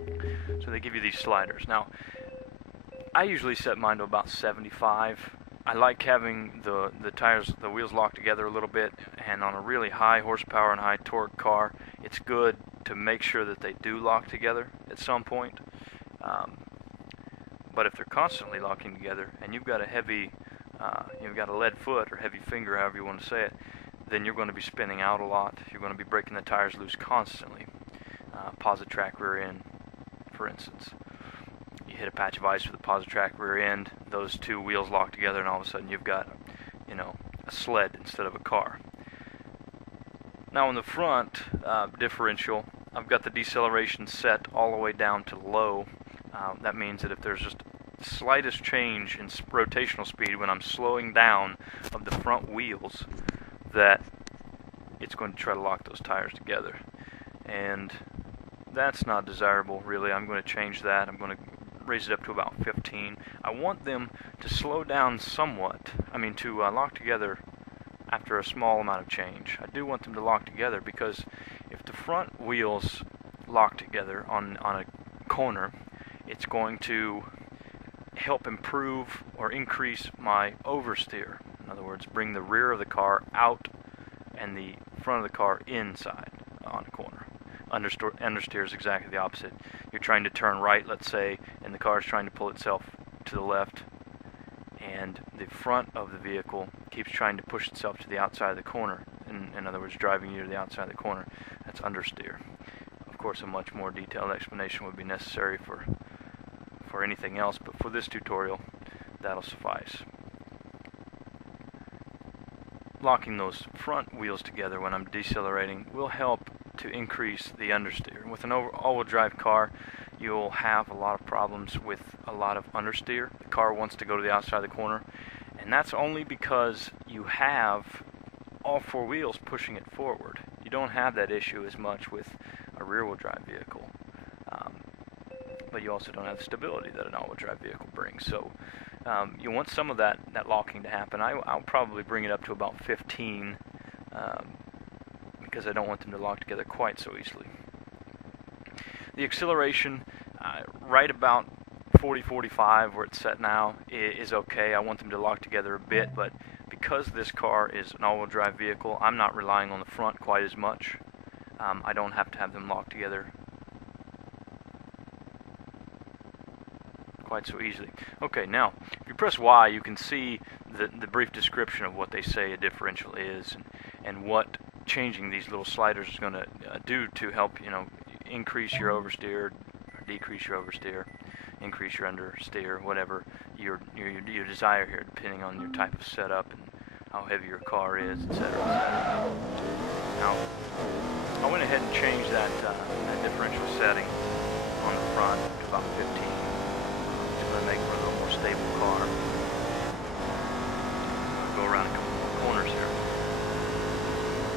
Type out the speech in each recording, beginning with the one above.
So they give you these sliders. Now, I usually set mine to about 75. I like having the wheels locked together a little bit, and on a really high horsepower and high torque car, it's good to make sure that they do lock together at some point. But if they're constantly locking together, and you've got a heavy, you've got a lead foot or heavy finger, however you want to say it, then you're going to be spinning out a lot. You're going to be breaking the tires loose constantly. Positrack rear end, for instance. You hit a patch of ice with a Positrack rear end, those two wheels lock together, and all of a sudden you've got, you know, a sled instead of a car. Now on the front differential, I've got the deceleration set all the way down to low. That means that if there's just the slightest change in rotational speed when I'm slowing down of the front wheels, that it's going to try to lock those tires together. And that's not desirable, really. I'm going to change that. I'm going to raise it up to about 15. I want them to slow down somewhat. I mean, to lock together after a small amount of change. I do want them to lock together because if the front wheels lock together on a corner, it's going to help improve or increase my oversteer. In other words, bring the rear of the car out and the front of the car inside on a corner. Understeer is exactly the opposite. You're trying to turn right, let's say, and the car is trying to pull itself to the left, and the front of the vehicle keeps trying to push itself to the outside of the corner. In other words, driving you to the outside of the corner. That's understeer. Of course, a much more detailed explanation would be necessary for anything else, but for this tutorial, that'll suffice. Locking those front wheels together when I'm decelerating will help to increase the understeer. With an all-wheel drive car, you'll have a lot of problems with a lot of understeer. The car wants to go to the outside of the corner, and that's only because you have all four wheels pushing it forward. You don't have that issue as much with a rear-wheel drive vehicle. But you also don't have the stability that an all-wheel drive vehicle brings. So you want some of that locking to happen. I'll probably bring it up to about 15 because I don't want them to lock together quite so easily. The acceleration, right about 40-45 where it's set now, is okay. I want them to lock together a bit, but because this car is an all-wheel drive vehicle, I'm not relying on the front quite as much. I don't have to have them locked together quite so easily. Okay, now, if you press Y, you can see the brief description of what they say a differential is and what changing these little sliders is going to do to help, you know, increase your oversteer, or decrease your oversteer, increase your understeer, whatever your desire here, depending on your type of setup and how heavy your car is, etc. Now, I went ahead and changed that differential setting on the front to about 15. To make for a little more stable car. I'll go around a couple more corners here.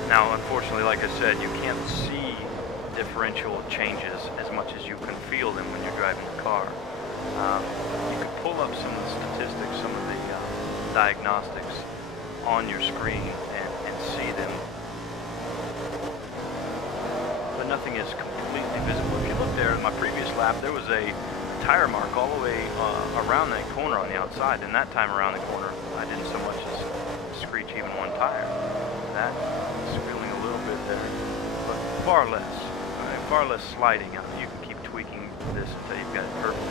Now, unfortunately, like I said, you can't see differential changes as much as you can feel them when you're driving the car. You can pull up some of the statistics, some of the diagnostics on your screen and see them, but nothing is completely visible. If you look there in my previous lap, there was a tire mark all the way around that corner on the outside, and that time around the corner I didn't so much as screech even one tire. That is feeling a little bit there, but far less sliding. You can keep tweaking this until you've got it perfect.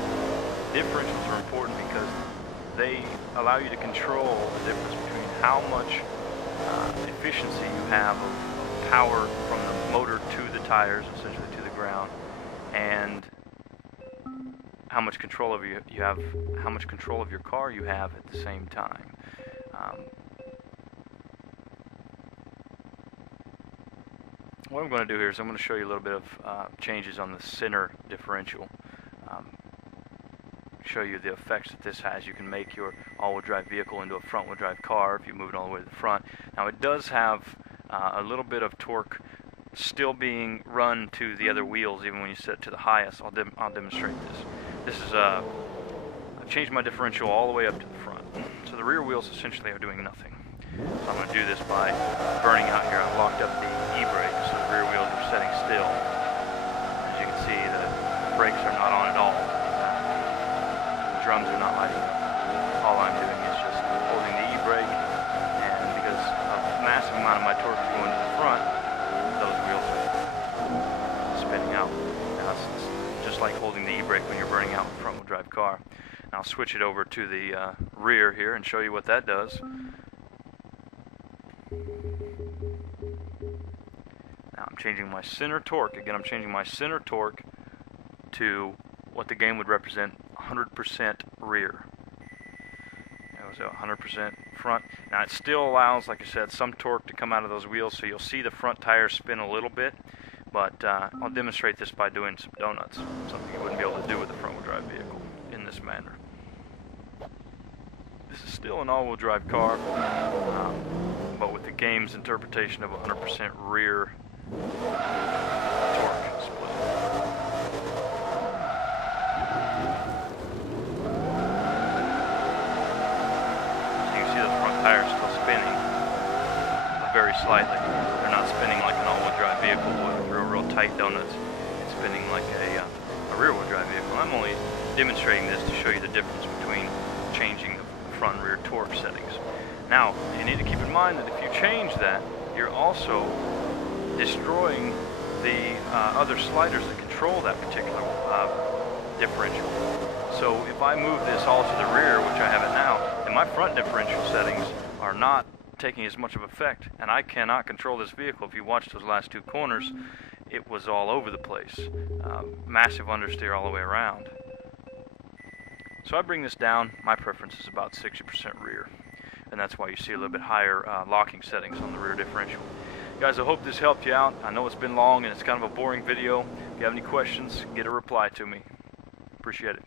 Differentials are important because they allow you to control the difference between how much efficiency you have of power from the motor to the tires, essentially to the ground, and how much control of how much control of your car you have at the same time. What I'm going to do here is I'm going to show you a little bit of changes on the center differential. Show you the effects that this has. You can make your all-wheel drive vehicle into a front-wheel drive car if you move it all the way to the front. Now it does have a little bit of torque still being run to the other wheels even when you set it to the highest. I'll demonstrate this. This is I've changed my differential all the way up to the front. So the rear wheels essentially are doing nothing. So I'm going to do this by burning out here. I've locked up the e-brake so the rear wheels are setting still. As you can see, the brakes are not on at all. The drums are not lighting up. All I'm doing is just holding the e-brake, and because a massive amount of my torque is going to the front, those wheels are spinning out. Now it's just like holding the e-brake when you're burning out a front-wheel drive car. Now I'll switch it over to the rear here and show you what that does. Now I'm changing my center torque. Again, I'm changing my center torque to what the game would represent 100% rear. So 100% front. Now it still allows, like I said, some torque to come out of those wheels, so you'll see the front tires spin a little bit, but I'll demonstrate this by doing some donuts, something you wouldn't be able to do with a front-wheel drive vehicle in this manner. This is still an all-wheel drive car, but with the game's interpretation of 100% rear torque split. Tires still spinning, but very slightly. They're not spinning like an all-wheel drive vehicle with real tight donuts. It's spinning like a rear-wheel drive vehicle. I'm only demonstrating this to show you the difference between changing the front and rear torque settings. Now, you need to keep in mind that if you change that, you're also destroying the other sliders that control that particular differential. So if I move this all to the rear, which I have it now, then my front differential settings are not taking as much of effect, and I cannot control this vehicle. If you watch those last two corners, it was all over the place. Massive understeer all the way around. So I bring this down. My preference is about 60% rear, and that's why you see a little bit higher locking settings on the rear differential. Guys, I hope this helped you out. I know it's been long and it's kind of a boring video. If you have any questions, get a reply to me. Appreciate it.